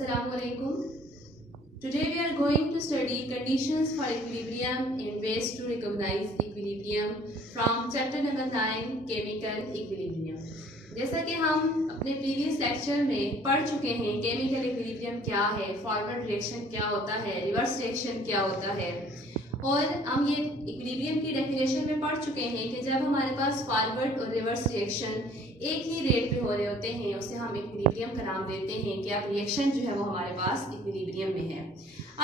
Assalamualaikum. Today we are going to study conditions for equilibrium and ways to recognize equilibrium from chapter number 9 chemical equilibrium. जैसा कि हम अपने previous lecture में पढ़ चुके हैं केमिकल इक्विलिब्रियम क्या है, फॉरवर्ड रिएक्शन क्या होता है, रिवर्स रिएक्शन क्या होता है, और हम ये इक्विलिब्रियम की डेफिनेशन में पढ़ चुके हैं कि जब हमारे पास फॉरवर्ड और रिवर्स रिएक्शन एक ही रेट पे हो रहे होते हैं उसे हम इक्विलिब्रियम का नाम देते हैं कि अब रिएक्शन जो है वो हमारे पास इक्विलिब्रियम में है।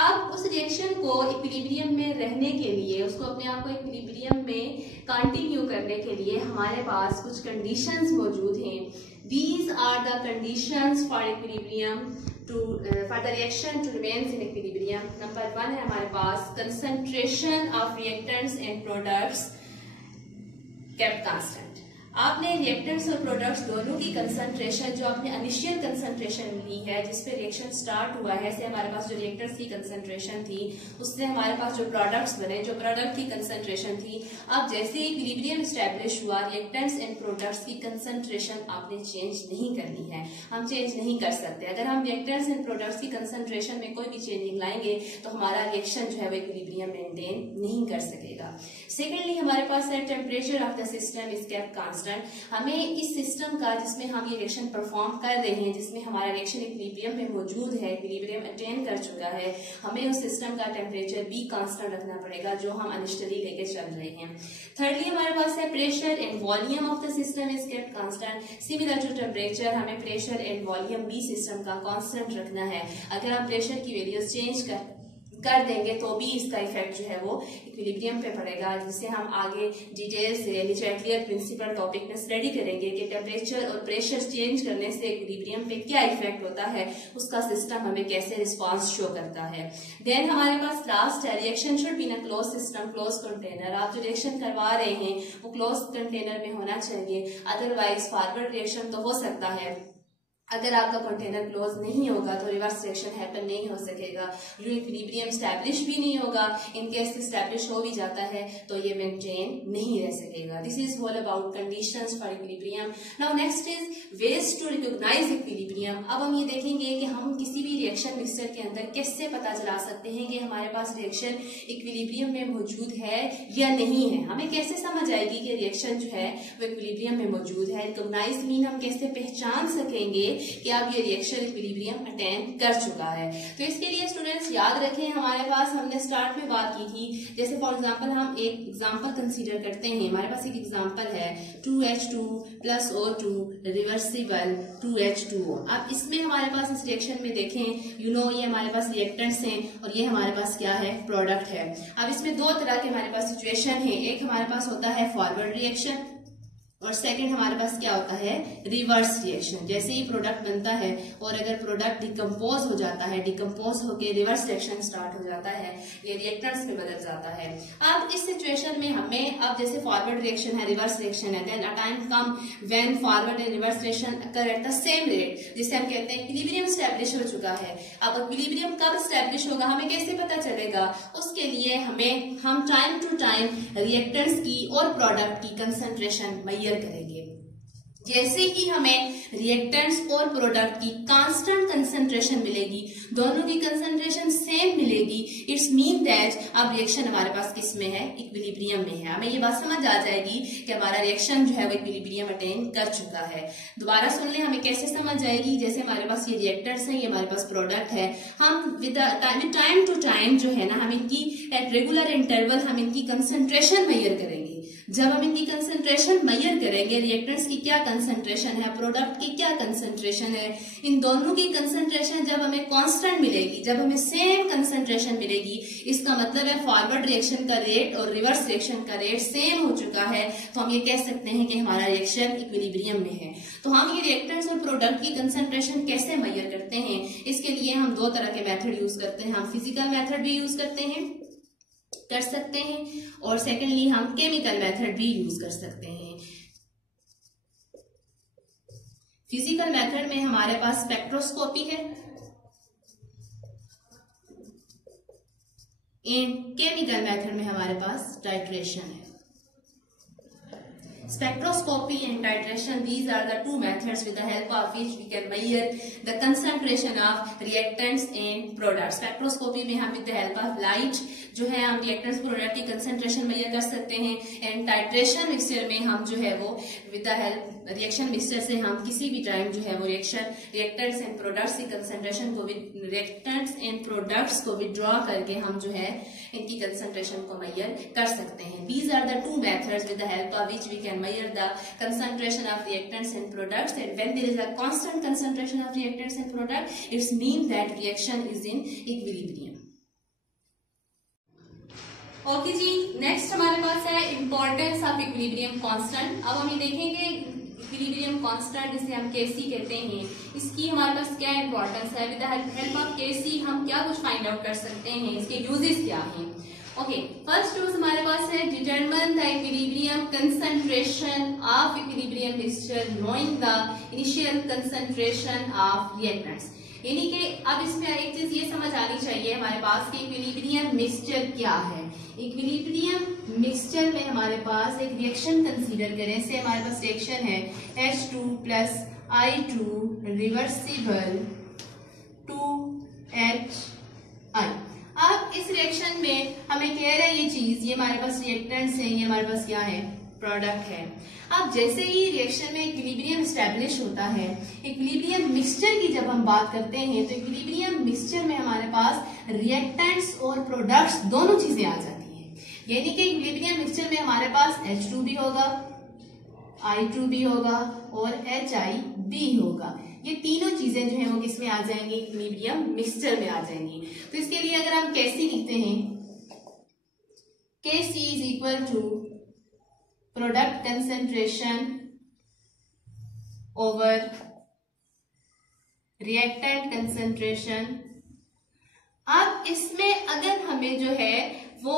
अब उस रिएक्शन को इक्विलिब्रियम में रहने के लिए, उसको अपने आप को इक्विलिब्रियम में कंटिन्यू करने के लिए हमारे पास कुछ कंडीशंस मौजूद हैं। These are the conditions for equilibrium for the reaction to remains in equilibrium. Number 1 है हमारे पास concentration of reactants and products kept constant. आपने रिएक्टेंट्स और प्रोडक्ट्स दोनों की कंसंट्रेशन जो आपने इनिशियल कंसंट्रेशन ली है जिस पे रिएक्शन स्टार्ट हुआ है, से हमारे पास जो रिएक्टेंट्स की कंसंट्रेशन थी उससे हमारे पास जो प्रोडक्ट्स बने, जो प्रोडक्ट की कंसंट्रेशन थी, अब जैसे ही इक्विलिब्रियम एस्टैब्लिश हुआ रिएक्टेंट्स एंड प्रोडक्ट्स की कंसंट्रेशन आपने चेंज नहीं करनी है, हम चेंज नहीं कर सकते। अगर हम रिएक्टेंट्स एंड प्रोडक्ट्स की कंसंट्रेशन में कोई भी चेंजिंग लाएंगे तो हमारा रिएक्शन जो है वो इक्विलिब्रियम मेंटेन नहीं कर सकेगा। सेकेंडली हमारे पास है temperature of the system is kept constant. हमें इस सिस्टम का जिसमें हम ये रिएक्शन परफॉर्म कर रहे हैं, जिसमें हमारा रिएक्शन इक्विलिब्रियम में मौजूद है, इक्विलिब्रियम अटेन कर चुका है, हमें उस सिस्टम का टेम्परेचर भी कांस्टेंट रखना पड़ेगा जो हम इनिशियली लेके चल रहे हैं। थर्डली हमारे पास है pressure and volume of the system is kept constant. Similar to temperature हमें प्रेशर एंड वॉल्यूम भी सिस्टम का कांस्टेंट रखना है। अगर हम प्रेशर की वैल्यूज चेंज कर देंगे तो भी इसका इफेक्ट जो है वो इक्विलिब्रियम पे पड़ेगा, जिसे हम आगे डिटेल से लिचेटलियर प्रिंसिपल टॉपिक में स्टडी करेंगे कि टेम्परेचर और प्रेशर चेंज करने से इक्विलिब्रियम पे क्या इफेक्ट होता है, उसका सिस्टम हमें कैसे रिस्पांस शो करता है। देन हमारे पास लास्ट है reaction should be in a close system, close container. आप जो रिएक्शन करवा रहे हैं वो क्लोज कंटेनर में होना चाहिए, अदरवाइज फॉरवर्ड रिएक्शन तो हो सकता है, अगर आपका कंटेनर क्लोज नहीं होगा तो रिवर्स रिएक्शन हैपन नहीं हो सकेगा, जो इक्विलिब्रियम स्टैब्लिश भी नहीं होगा। इन केस स्टैब्लिश हो भी जाता है तो ये मेंटेन नहीं रह सकेगा। This is all about conditions for equilibrium. Now next is ways to recognise equilibrium. अब हम ये देखेंगे कि हम किसी भी रिएक्शन मिक्सचर के अंदर कैसे पता चला सकते हैं कि हमारे पास रिएक्शन इक्विलिब्रियम में मौजूद है या नहीं है। हमें कैसे समझ आएगी कि रिएक्शन जो है वो इक्विलिब्रियम में मौजूद है। रिकॉग्नाइज मीन हम कैसे पहचान सकेंगे कि अब ये रिएक्शन इक्विलिब्रियम अटेन कर चुका है। तो इसके लिए स्टूडेंट्स याद रखें, हमारे पास हमने स्टार्ट में बात की थी, जैसे फॉर एग्जांपल हम एक एग्जांपल कंसीडर करते हैं। हमारे पास एक एग्जांपल है 2H2 + O2 रिवर्सिबल 2H2O। अब इसमें हमारे पास इस रिएक्शन में देखें, ये हमारे पास रिएक्टेंट्स हैं और ये हमारे पास क्या है, प्रोडक्ट है। अब इसमें दो तरह के हमारे पास सिचुएशन है, एक हमारे पास होता है फॉरवर्ड रिएक्शन और सेकंड हमारे पास क्या होता है, रिवर्स रिएक्शन। जैसे ही प्रोडक्ट बनता है और अगर प्रोडक्ट डिकम्पोज हो जाता है, डिकम्पोज होकर रिवर्स रिएक्शन स्टार्ट हो जाता है, ये रिएक्टेंट्स में बदल जाता है। अब इस सिचुएशन में हमें, अब जैसे फॉरवर्ड रिएक्शन है, रिवर्स रिएक्शन है, then a time come when forward and reverse reaction occur at the same rate, जिसे हम कहते हैं इक्विलिब्रियम स्टैब्लिश हो चुका है। अब इक्विलिब्रियम कब स्टैब्लिश होगा, हमें कैसे पता चलेगा? उसके लिए हम टाइम टू टाइम रिएक्टेंट्स की और प्रोडक्ट की कंसंट्रेशन करेंगे। जैसे ही हमें रिएक्टेंट्स और प्रोडक्ट की कांस्टेंट कंसंट्रेशन मिलेगी, दोनों की कंसंट्रेशन सेम मिलेगी, इट्स मीन दैट अब रिएक्शन हमारे पास किस में है, इक्विलिब्रियम में है। हमें ये बात समझ आ जाएगी कि हमारा रिएक्शन जो है वो इक्विलिब्रियम अटेन कर चुका है। दोबारा सुन लें, हमें कैसे समझ आएगी? जैसे हमारे पास ये रिएक्टेंट्स हैं, ये हमारे पास प्रोडक्ट है, हम विद टाइम टू टाइम जो है ना, हम इनकी एट रेगुलर इंटरवल हम इनकी कंसंट्रेशन मेजर करेंगे। जब हम इनकी कंसंट्रेशन मेजर करेंगे, रिएक्टेंट्स की क्या कंसंट्रेशन है, प्रोडक्ट की क्या कंसंट्रेशन है, इन दोनों की कंसंट्रेशन जब हमें कांस्टेंट मिलेगी, जब हमें सेम कंसंट्रेशन मिलेगी, इसका मतलब है फॉरवर्ड रिएक्शन का रेट और रिवर्स रिएक्शन का रेट सेम हो चुका है, तो हम ये कह सकते हैं कि हमारा रिएक्शन इक्विलिब्रियम में है। तो हम ये रिएक्टेंट्स और प्रोडक्ट की कंसंट्रेशन कैसे मेजर करते हैं? इसके लिए हम दो तरह के मेथड यूज करते हैं। हम फिजिकल मेथड भी यूज कर सकते हैं और सेकेंडली हम केमिकल मेथड भी यूज कर सकते हैं। फिजिकल मेथड में हमारे पास स्पेक्ट्रोस्कोपी है, इन केमिकल मेथड में हमारे पास टाइट्रेशन है। Spectroscopy and titration, these are the two methods with the help of which we can measure the concentration of reactants and products. Spectroscopy में हम with the help of light जो है हम reactants product की concentration measure कर सकते हैं, and titration mixture में हम जो है वो with the help reaction mixture से हम किसी भी टाइम जो है वो रिएक्टेंट्स एंड प्रोडक्ट्स की कंसंट्रेशन को रिएक्टेंट्स एंड प्रोडक्ट्स को विड्रॉ करके हम जो है इनकी कंसंट्रेशन को मेजर कर सकते हैं. These are the two methods with the help of which we can measure the concentration of reactants and products, and when there is a constant concentration of reactants and product it's mean that reaction is in equilibrium. Okay जी, next हमारे पास है importance of equilibrium constant. अब हम ये देखेंगे equilibrium constant जिसे हम केसी कहते हैं, इसकी हमारे पास क्या इंपॉर्टेंस है. With the help of KC हम क्या कुछ फाइंड आउट कर सकते हैं, इसके यूजेस क्या हैं. ओके, फर्स्ट यूज हमारे पास है determine the equilibrium concentration of equilibrium mixture knowing the initial concentration of reactants. यानी कि अब इसमें एक चीज ये समझ आनी चाहिए हमारे पास कि इक्विलिब्रियम मिक्सचर क्या है. इक्विलिब्रियम मिक्सचर में हमारे पास एक रिएक्शन कंसीडर करें, से हमारे पास रिएक्शन है H2 plus I2 reversible 2HI. अब इस रिएक्शन में हमें कह रहा है ये चीज, ये हमारे पास रिएक्टेंट्स हैं, ये हमारे पास क्या है, प्रोडक्ट है. अब जैसे ही रिएक्शन में इक्विलिब्रियम एस्टेब्लिश होता है, इक्विलिब्रियम मिक्सचर की जब हम बात करते हैं तो इक्विलिब्रियम मिक्सचर में हमारे पास रिएक्टेंट्स और प्रोडक्ट्स दोनों चीजें आ जाती हैं. यानी कि इक्विलिब्रियम मिक्सचर में हमारे पास H2 भी होगा, I2 भी होगा और HI भी होगा. ये तीनों चीजें जो है वो किसमें आ जाएंगी, इक्विलिब्रियम मिक्सचर में आ जाएंगी. तो इसके लिए अगर हम कैसी लिखते हैं, Kc is equal to product concentration over reactant concentration. अब इसमें अगर हमें जो है वो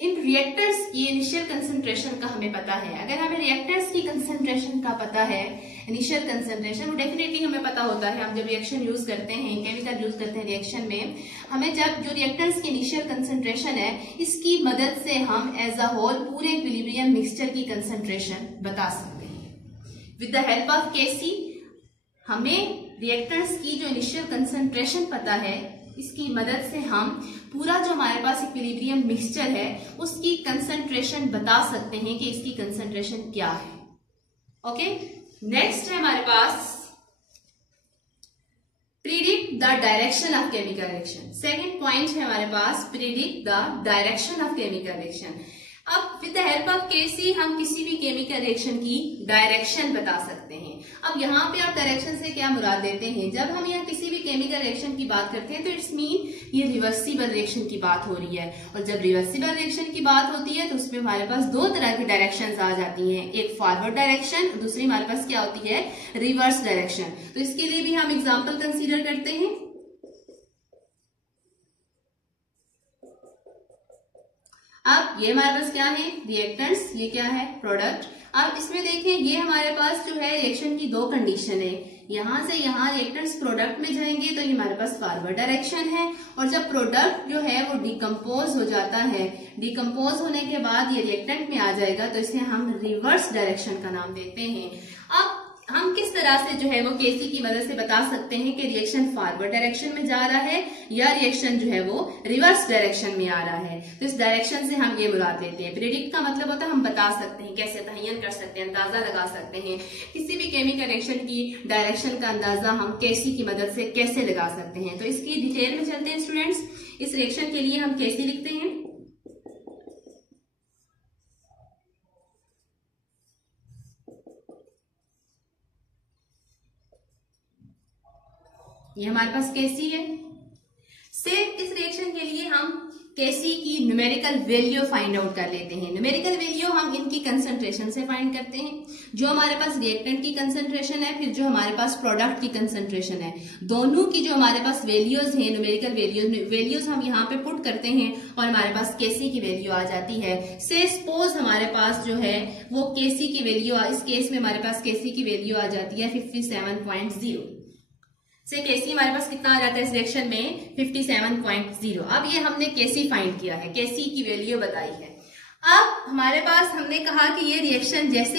इन रिएक्टर्स की इनिशियल कंसंट्रेशन का हमें पता है, अगर हमें रिएक्टर्स की कंसंट्रेशन का पता है, इनिशियल कंसंट्रेशन वो डेफिनेटली हमें पता होता है. हम जब रिएक्शन यूज करते हैं, केमिकल यूज करते हैं रिएक्शन में, हमें जब जो रिएक्टर्स की इनिशियल कंसंट्रेशन है इसकी मदद से हम एज अ होल पूरे इक्विलिब्रियम मिक्सचर की कंसंट्रेशन बता सकते हैं. विद द हेल्प ऑफ केसी हमें रिएक्टर्स की जो इनिशियल कंसंट्रेशन पता है, इसकी मदद से हम पूरा जो हमारे पास इक्विलिब्रियम मिक्सचर है उसकी कंसंट्रेशन बता सकते हैं कि इसकी कंसंट्रेशन क्या है. ओके, नेक्स्ट है हमारे पास predict the direction of chemical reaction. Second point है हमारे पास predict the direction of chemical reaction. अब with the help of KC हम किसी भी केमिकल रिएक्शन की डायरेक्शन बता सकते हैं. अब यहाँ पे आप डायरेक्शन से क्या मुराद देते हैं, जब हम यहाँ किसी भी केमिकल रिएक्शन की बात करते हैं तो इट्स मीन ये रिवर्सिबल रिएक्शन की बात हो रही है. और जब रिवर्सिबल रिएक्शन की बात होती है तो उसमें हमारे पास दो तरह की डायरेक्शंस आ जाती हैं, एक फॉरवर्ड डायरेक्शन, दूसरी हमारे पास क्या होती है, रिवर्स डायरेक्शन. तो इसके लिए भी हम एग्जाम्पल कंसिडर करते हैं. अब ये हमारे पास क्या है, रिएक्टेंट्स, ये क्या है, प्रोडक्ट. अब इसमें देखें ये हमारे पास जो है रिएक्शन की दो कंडीशन है. यहां से यहां रिएक्टेंट्स प्रोडक्ट में जाएंगे तो ये हमारे पास फॉरवर्ड डायरेक्शन है, और जब प्रोडक्ट जो है वो डिकम्पोज हो जाता है, डिकम्पोज होने के बाद ये रिएक्टेंट में आ जाएगा तो इसे हम रिवर्स डायरेक्शन का नाम देते हैं. अब हम किस तरह से जो है वो केसी की मदद से बता सकते हैं कि रिएक्शन फॉरवर्ड डायरेक्शन में जा रहा है या रिएक्शन जो है वो रिवर्स डायरेक्शन में आ रहा है. तो इस डायरेक्शन से हम ये मुराद लेते हैं. प्रेडिक्ट का मतलब होता है हम बता सकते हैं, कैसे तयन कर सकते हैं, अंदाजा लगा सकते हैं. किसी भी केमिकल रिएक्शन की डायरेक्शन का अंदाजा हम केसी की मदद से कैसे लगा सकते हैं. तो इसकी डिटेल में चलते हैं स्टूडेंट्स. इस रिएक्शन के लिए हम केसी लिखते हैं. ये हमारे पास केसी है. सेम इस रिएक्शन के लिए हम केसी की न्यूमेरिकल वैल्यू फाइंड आउट कर लेते हैं. न्यूमेरिकल वैल्यू हम इनकी कंसंट्रेशन से फाइंड करते हैं. जो हमारे पास रिएक्टेंट की कंसंट्रेशन है, फिर जो हमारे पास प्रोडक्ट की कंसंट्रेशन है, दोनों की जो हमारे पास वैल्यूज हैं, न्यूमेरिकल वैल्यूज हम यहाँ पे पुट करते हैं और हमारे पास केसी की वैल्यू आ जाती है. से सपोज हमारे पास जो है वो केसी की वैल्यू, इस केस में हमारे पास केसी की वैल्यू आ जाती है 57.0. से केसी हमारे पास कितना आ जाता है इस रिएक्शन में 57.0. अब ये हमने केसी फाइंड किया है, केसी की वैल्यू बताई है. अब हमारे पास हमने कहा कि ये रिएक्शन जैसे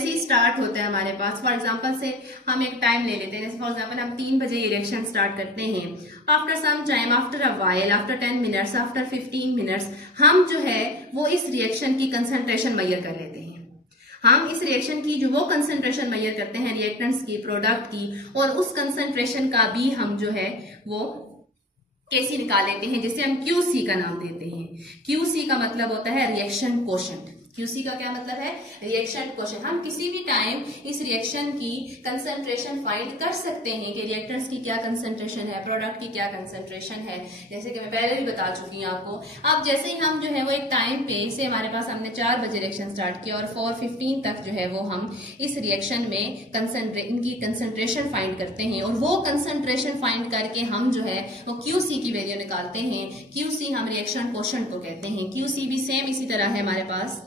ही स्टार्ट होता है हमारे पास, फॉर एग्जांपल से हम एक टाइम ले लेते हैं, जैसे फॉर एग्जांपल हम 3 बजे ये रिएक्शन स्टार्ट करते हैं। After some time, after a while, after 10 minutes, after 15 minutes, हम जो है वो इस रिएक्शन की कंसंट्रेशन मेजर कर लेते हैं। हम इस रिएक्शन की जो वो कंसंट्रेशन मेजर करते हैं रिएक्टेंट्स की, प्रोडक्ट की, और उस कंसंट्रेशन का भी हम जो है वो कैसे निकाल लेते हैं, जिसे हम QC का नाम देते हैं। QC का मतलब होता है रिएक्शन कोशेंट। QC का क्या मतलब है? Reaction quotient. हम किसी भी टाइम इस रिएक्शन की कंसंट्रेशन फाइंड कर सकते हैं कि रिएक्टेंट्स की क्या कंसंट्रेशन है, प्रोडक्ट की क्या कंसंट्रेशन है, जैसे कि मैं पहले भी बता चुकी हूँ आपको। अब जैसे ही हम जो है वो एक टाइम पे से हमारे पास हमने 4 बजे रिएक्शन स्टार्ट किया और 4:15 तक जो है वो हम इस रिएक्शन में इनकी कंसंट्रेशन फाइंड करते हैं, और वो कंसंट्रेशन फाइंड करके हम जो है वो QC की वैल्यू निकालते हैं। QC हम रिएक्शन कोशेंट को कहते हैं। QC भी सेम इसी तरह है हमारे पास।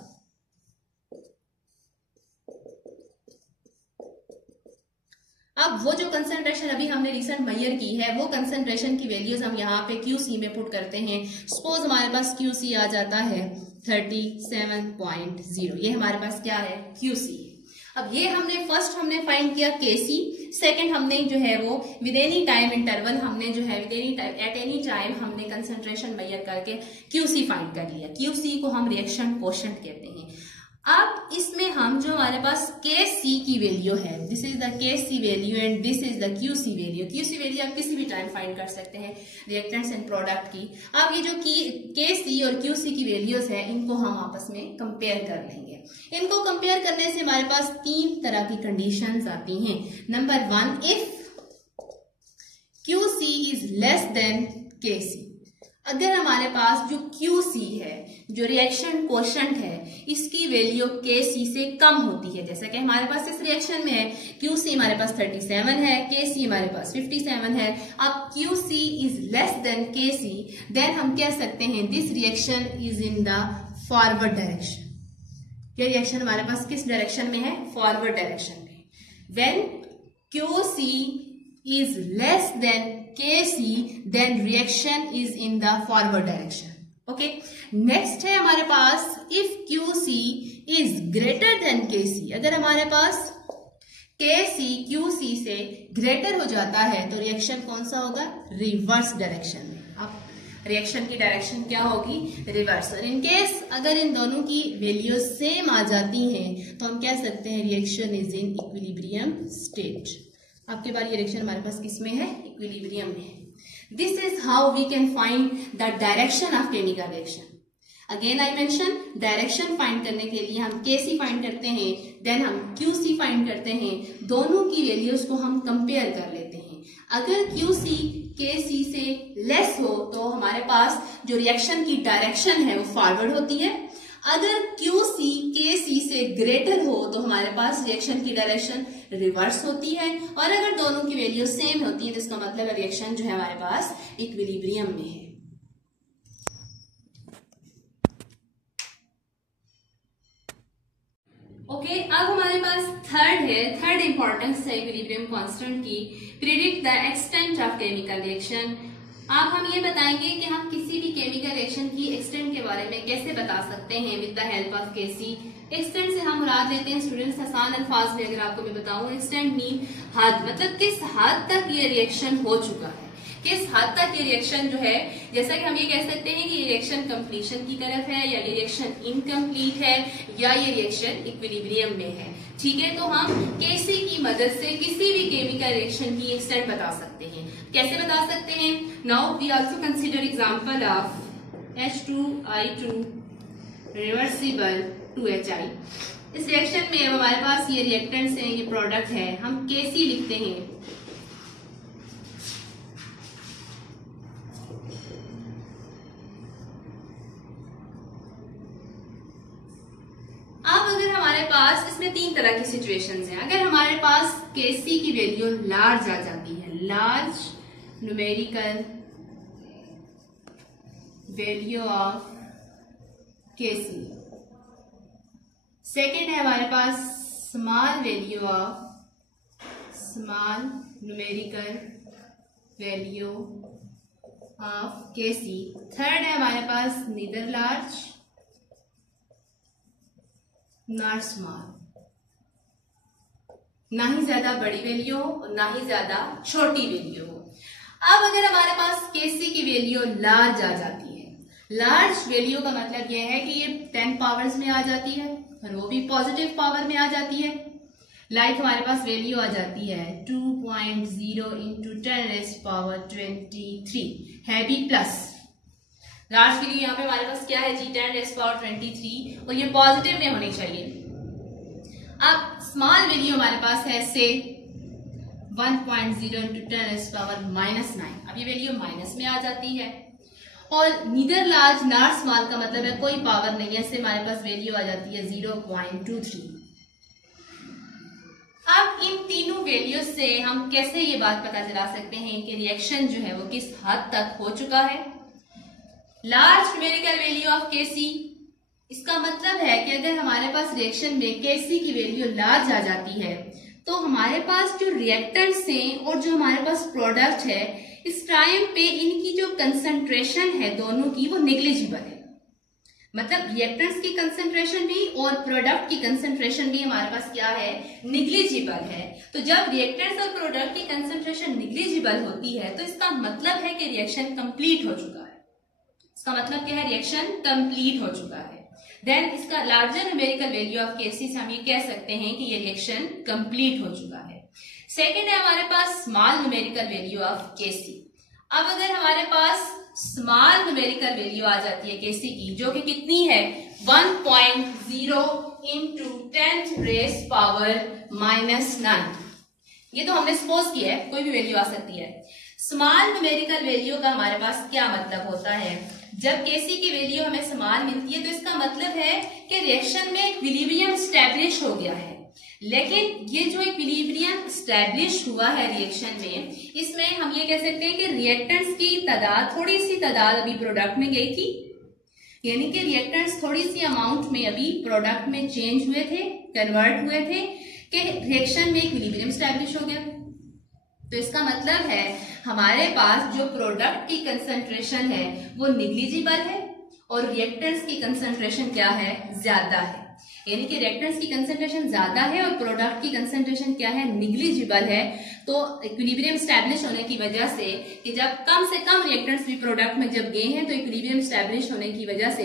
अब वो जो कंसंट्रेशन अभी हमने रिसेंट मेजर की है, वो कंसंट्रेशन की वैल्यूज हम यहाँ पे QC में पुट करते हैं। सपोज हमारे पास QC आ जाता है 37.0, ये हमारे पास क्या है? QC। अब ये हमने फाइंड किया KC, सेकंड हमने जो है वो विद एनी टाइम इंटरवल हमने जो है एट एनी टाइम हमने कंसंट्रेशन मेजर करके QC फाइंड कर लिया। QC को हम रिएक्शन कोशेंट कहते हैं। अब इसमें हम जो हमारे पास KC की वैल्यू है, this is the KC value and this is the QC value. QC value आप किसी भी टाइम फाइंड कर सकते हैं रिएक्टेंट्स एंड प्रोडक्ट की। अब ये जो KC और QC की वैल्यूज है, इनको हम आपस में कंपेयर कर लेंगे। इनको कंपेयर करने से हमारे पास 3 तरह की कंडीशंस आती हैं। Number 1, if QC is less than KC। अगर हमारे पास जो QC है, जो रिएक्शन कोशेंट है, इसकी वैल्यू KC से कम होती है, जैसा कि हमारे पास इस रिएक्शन में है QC हमारे पास 37 है, KC हमारे पास 57 है। अब QC is less than KC, then हम कह सकते हैं this reaction is in the forward direction. ये रिएक्शन हमारे पास किस डायरेक्शन में है? फॉरवर्ड डायरेक्शन में। When QC is less than KC, then reaction is in the forward direction. Okay. Next है हमारे पास if QC is greater than KC। अगर हमारे पास KC QC से ग्रेटर हो जाता है तो रिएक्शन कौन सा होगा? रिवर्स डायरेक्शन में। अब रिएक्शन की डायरेक्शन क्या होगी? रिवर्स। और इन केस अगर इन दोनों की वैल्यूज सेम आ जाती हैं तो हम कह सकते हैं reaction is in equilibrium state. आपके बार ये रिएक्शन हमारे पास किस में है? इक्विलिब्रियम में है। This is how we can find the direction of chemical reaction. Again I mention, direction find करने के लिए हम KC फाइंड करते हैं, देन हम QC फाइंड करते हैं, दोनों की वैल्यूज को हम कंपेयर कर लेते हैं। अगर QC KC से लेस हो तो हमारे पास जो रिएक्शन की डायरेक्शन है वो फॉरवर्ड होती है। अगर QC KC से ग्रेटर हो तो हमारे पास रिएक्शन की डायरेक्शन रिवर्स होती है, और अगर दोनों की वैल्यू सेम होती है तो इसका मतलब रिएक्शन जो है हमारे पास इक्विलिब्रियम में है। ओके, अब हमारे पास थर्ड इंपॉर्टेंस है इक्विलिब्रियम कांस्टेंट की, predict the extent of chemical reaction. अब हम ये बताएंगे कि हम किसी भी केमिकल रिएक्शन की एक्सटेंट के बारे में कैसे बता सकते हैं with the help of KC। Extent से हम मुराद लेते हैं स्टूडेंट्स आसान अल्फाज में अगर आपको मैं बताऊं, एक्सटेंट मीन हद, मतलब किस हद तक ये रिएक्शन हो चुका है, किस हद तक ये रिएक्शन जो है, जैसा कि हम ये कह सकते हैं कि ये रिएक्शन कंप्लीशन की तरफ है, या ये रिएक्शन इनकम्प्लीट है, या ये रिएक्शन इक्विलिब्रियम में है। ठीक है, तो हम KC की मदद से किसी भी केमिकल रिएक्शन की एक्सटेंट बता सकते हैं। कैसे बता सकते हैं? Now we also consider example of H2I2 reversible 2HI। इस रिएक्शन में हमारे पास ये रिएक्टेंट्स हैं, ये प्रोडक्ट है, हम KC लिखते हैं। इसमें 3 तरह की सिचुएशंस हैं। अगर हमारे पास KC की वैल्यू लार्ज आ जाती है, large numerical value of KC, second है हमारे पास small value of small numerical value of KC, third है हमारे पास नीदर लार्ज नॉट स्मॉल, ना ही ज्यादा बड़ी वैल्यू हो और ना ही ज्यादा छोटी वैल्यू हो। अब अगर हमारे पास केसी की वैल्यू लार्ज आ जाती है, लार्ज वैल्यू का मतलब यह है कि ये 10 पावर्स में आ जाती है और वो भी पॉजिटिव पावर में आ जाती है। लाइक हमारे पास वैल्यू आ जाती है 2.0 इंटू 10⁻23 है भी प्लस। लार्ज वैल्यू यहाँ पे हमारे पास क्या है जी, 10⁻23 और ये पॉजिटिव में होनी चाहिए। अब स्मॉल वैल्यू हमारे पास है से 1.0 इंटू 10⁻⁹। अब ये वैल्यू माइनस में आ जाती है। और नीदर लार्ज नॉट स्मॉल का मतलब है कोई पावर नहीं है, इससे हमारे पास वैल्यू आ जाती है 0.23। अब इन तीनों वैल्यू से हम कैसे ये बात पता चला सकते हैं कि रिएक्शन जो है वो किस हद तक हो चुका है। Large numerical value of KC, इसका मतलब है कि अगर हमारे पास रिएक्शन में केसी की वैल्यू लार्ज आ जाती है तो हमारे पास जो रिएक्टेंट्स हैं और जो हमारे पास प्रोडक्ट है, इस टाइम पे इनकी जो कंसंट्रेशन है दोनों की वो नेग्लिजिबल है। मतलब रिएक्टेंट्स की कंसंट्रेशन भी और प्रोडक्ट की कंसंट्रेशन भी हमारे पास क्या है, निग्लिजिबल है। तो जब रिएक्टेंट्स और प्रोडक्ट की कंसंट्रेशन निग्लिजिबल होती है तो इसका मतलब है कि रिएक्शन कंप्लीट हो चुका है। इसका मतलब क्या है, रिएक्शन कंप्लीट हो चुका है। देन इसका larger numerical value of KC से हम ये कह सकते हैं कि ये रिएक्शन कंप्लीट हो चुका है। सेकेंड है हमारे पास small numerical value of KC. अब अगर हमारे पास स्मॉल न्यूमेरिकल वैल्यू आ जाती है केसी की, जो कि कितनी है 1.0 इंटू 10⁻⁹, ये तो हमने सपोज किया है, कोई भी वैल्यू आ सकती है। स्मॉल न्यूमेरिकल वैल्यू का हमारे पास क्या मतलब होता है, जब केसी की वैल्यू हमें स्मॉल मिलती है तो इसका मतलब है कि रिएक्शन में इक्विलिब्रियम स्टैब्लिश हो गया है। लेकिन ये जो इक्विलिब्रियम स्टैब्लिश हुआ है रिएक्शन में, इसमें हम ये कह सकते हैं कि रिएक्टेंट्स की तादाद, थोड़ी सी तादाद अभी प्रोडक्ट में गई थी, यानी कि रिएक्टेंट्स थोड़ी सी अमाउंट में अभी प्रोडक्ट में चेंज हुए थे, कन्वर्ट हुए थे, कि रिएक्शन में इक्विलिब्रियम स्टैब्लिश हो गया। तो इसका मतलब है हमारे पास जो प्रोडक्ट की कंसंट्रेशन है वो निग्लिजिबल है और रिएक्टेंट्स की कंसंट्रेशन क्या है, ज्यादा है। यानी कि रिएक्टेंट्स की कंसंट्रेशन ज्यादा है और प्रोडक्ट की कंसंट्रेशन क्या है, निग्लिजिबल है। तो इक्विलिब्रियम स्टैब्लिश होने की वजह से कि जब कम से कम रिएक्टेंट्स भी प्रोडक्ट में जब गए हैं तो इक्विलिब्रियम स्टैब्लिश होने की वजह से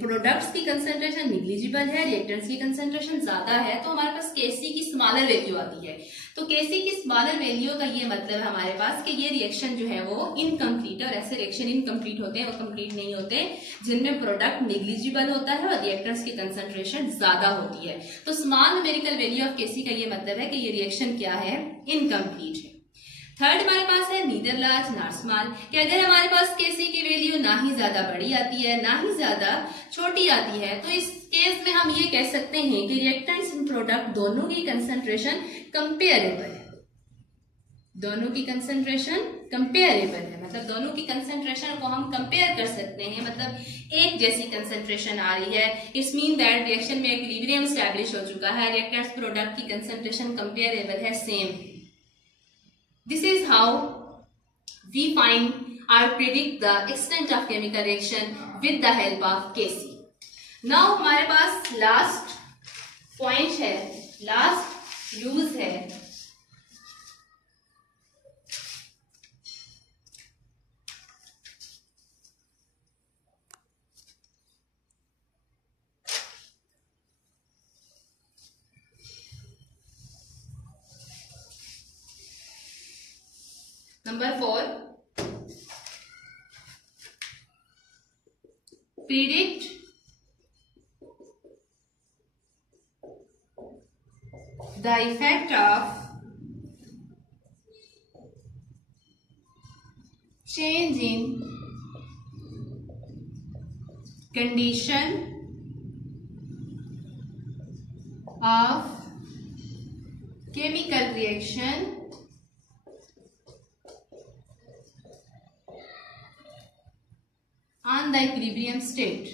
प्रोडक्ट्स की कंसंट्रेशन निग्लिजिबल है, रिएक्टेंट्स की कंसंट्रेशन ज्यादा है, तो हमारे पास केसी की स्मॉलर वैल्यू आती है। तो केसी की स्मॉलर वैल्यू का ये मतलब हमारे पास कि ये रिएक्शन जो है वो इनकम्प्लीट है। और ऐसे रिएक्शन इनकम्प्लीट होते हैं, वो कंप्लीट नहीं होते जिनमें प्रोडक्ट नेग्लिजिबल होता है और रिएक्टेंट्स की कंसंट्रेशन ज्यादा होती है। तो small numerical value of KC का ये मतलब है कि ये रिएक्शन क्या है, इनकम्प्लीट है। थर्ड हमारे पास है नीदर लार्ज नॉट स्मॉल, कि अगर हमारे पास केसी की वैल्यू ना ही ज्यादा बड़ी आती है ना ही ज्यादा छोटी आती है तो इस केस में हम ये कह सकते हैं कि रिएक्टेंट्स इन प्रोडक्ट दोनों की कंसंट्रेशन कंपेरेबल है। दोनों की कंसंट्रेशन कंपेरेबल है, मतलब दोनों की कंसंट्रेशन को हम कंपेयर कर सकते हैं, मतलब एक जैसी कंसंट्रेशन आ रही है। इट्स मीन दैट रिएक्शन में इक्विलिब्रियम एस्टैब्लिश हो चुका है, रिएक्टेंट्स प्रोडक्ट की कंसंट्रेशन कंपेरेबल है, same. This is how we find or predict the extent of chemical reaction with the help of Kc. Now हमारे पास लास्ट पॉइंट है, last use है Number 4, predict the effect of change in condition of chemical reaction on the equilibrium state.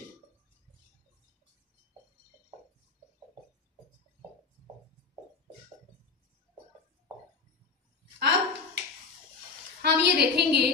अब हम ये देखेंगे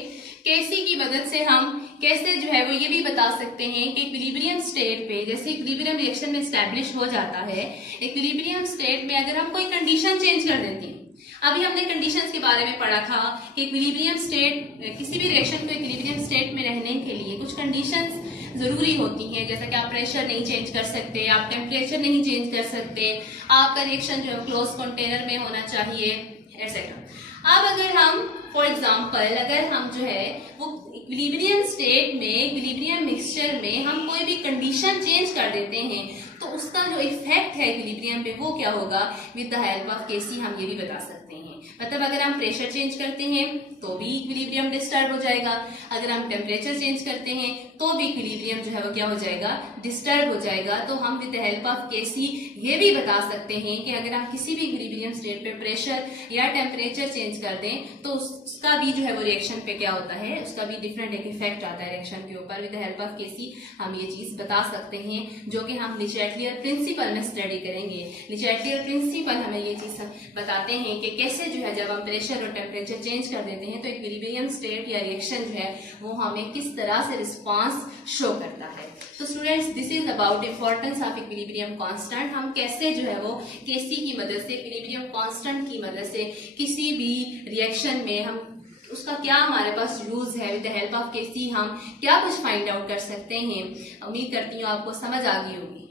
केसी की मदद से हम कैसे जो है वो ये भी बता सकते हैं कि इक्विलिब्रियम स्टेट पे, जैसे इक्विलिब्रियम रिएक्शन में स्टैब्लिश हो जाता है, इक्विलिब्रियम स्टेट में अगर हम कोई कंडीशन चेंज कर देते हैं, अभी हमने कंडीशंस के बारे में पढ़ा था कि इक्विलिब्रियम स्टेट, किसी भी रिएक्शन को इक्विलिब्रियम स्टेट में रहने के लिए कुछ कंडीशंस जरूरी होती हैं, जैसा कि आप प्रेशर नहीं चेंज कर सकते, आप टेम्परेचर नहीं चेंज कर सकते, आपका रिएक्शन जो है क्लोज कंटेनर में होना चाहिए, एटसेट्रा। अब अगर हम फॉर एग्जाम्पल अगर हम जो है वो इक्विलिब्रियम स्टेट में, इक्विलिब्रियम मिक्सचर में हम कोई भी कंडीशन चेंज कर देते हैं तो उसका जो इफेक्ट है इक्विलिब्रियम पे वो क्या होगा, with the help of KC हम ये भी बता सकते हैं। मतलब अगर हम प्रेशर चेंज करते हैं तो भी इक्विलिब्रियम डिस्टर्ब हो जाएगा, अगर हम टेम्परेचर चेंज करते हैं तो भी इक्विलिब्रियम जो है वो क्या हो जाएगा, डिस्टर्ब हो जाएगा। तो हम विद द हेल्प ऑफ केसी ये भी बता सकते हैं कि अगर हम किसी भी इक्विलिब्रियम स्टेट पे प्रेशर या टेम्परेचर चेंज कर दें तो उसका भी जो है वो रिएक्शन पे क्या होता है, उसका भी डिफरेंट एक इफेक्ट आता है रिएक्शन के ऊपर। With the help of KC हम ये चीज बता सकते हैं, जो कि हम लिचेटियर प्रिंसिपल में स्टडी करेंगे। लिचेटियर प्रिंसिपल हमें ये चीज बताते हैं कि कैसे जो है जब हम प्रेशर और टेम्परेचर चेंज कर देते हैं तो इक्विलिब्रियम स्टेट या रिएक्शन जो है वो हमें किस तरह से रिस्पांस शो करता है। तो students, this is about importance of equilibrium constant. हम कैसे जो है वो केसी की मदद से, इक्विलिब्रियम कांस्टेंट की मदद से किसी भी रिएक्शन में हम उसका क्या हमारे पास यूज है, with the help of KC हम क्या कुछ फाइंड आउट कर सकते हैं। उम्मीद करती हूँ आपको समझ आ गई होगी।